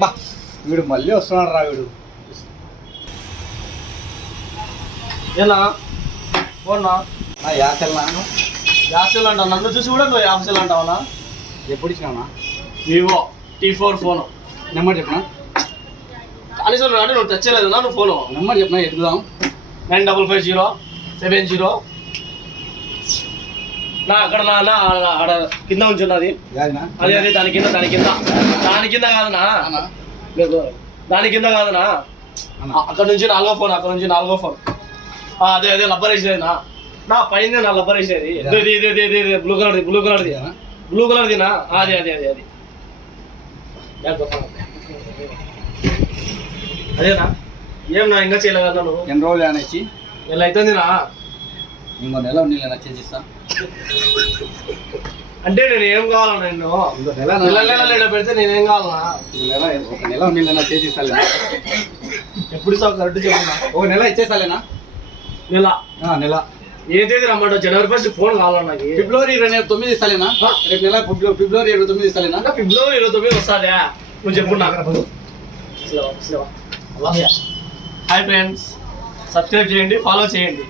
బా వీడు మళ్ళీ వస్తున్నాడు రా వీడు. ఏనా పోనా యాసెల్నా యాసెల్ అంటావు, నన్ను చూసి కూడా నువ్వు యాసెల్ అంటావునా? ఎప్పుడు ఇచ్చినావునా? Vivo T4 phone. నెంబర్ చెప్పనా? కనీసం అంటే నువ్వు టచ్ చేయలేదునా నువ్వు ఫోను? నెంబర్ చెప్పనా ఎత్తుకుదాం. 955070 నా అక్కడ నా ఆడ కింద ఉంచున్నది. అదే అదే దాని కింద కాదనా, దాని కింద కాదనా, అక్కడ నుంచి 4వ ఫోన్, అక్కడ నుంచి 4వ ఫోన్. అదే అదే లబ్బర్ వేసేది నా పైన నా లబ్బర్ వేసేది బ్లూ కలర్దినా అదే అదే అదే అది అదేనా? ఏం నా ఇంకా చేయలేదు కదా నువ్వు? ఎన్ని రోజులు అనేసి నెల అవుతుందినా? ఇంకో నెల నీళ్ళు చేసిస్తా. అంటే నేను ఏం కావాలన్నా నిన్ను నెల పెడితే నేనేం కావాలన్నా? ఒక నెల నీళ్ళైనా చేసిస్తాలేనా? ఎప్పుడు ఇస్తావు కరెక్ట్ చెప్పున్నా. ఒక నెల ఇచ్చేస్తాలేనా? నెల ఏ తేదీ రమ్మంటావు? జనవరి 1 ఫోన్ కావాలన్నా నాకు. ఫిబ్రవరి 29 ఇస్తాలేనా? రేపు నెల ఫిబ్రవరి 29 ఇస్తాలేనా? ఫిబ్రవరి 29 వస్తుందా? నువ్వు చెప్పు నాకు. హాయ్ ఫ్రెండ్స్, సబ్స్క్రైబ్ చేయండి, ఫాలో చేయండి.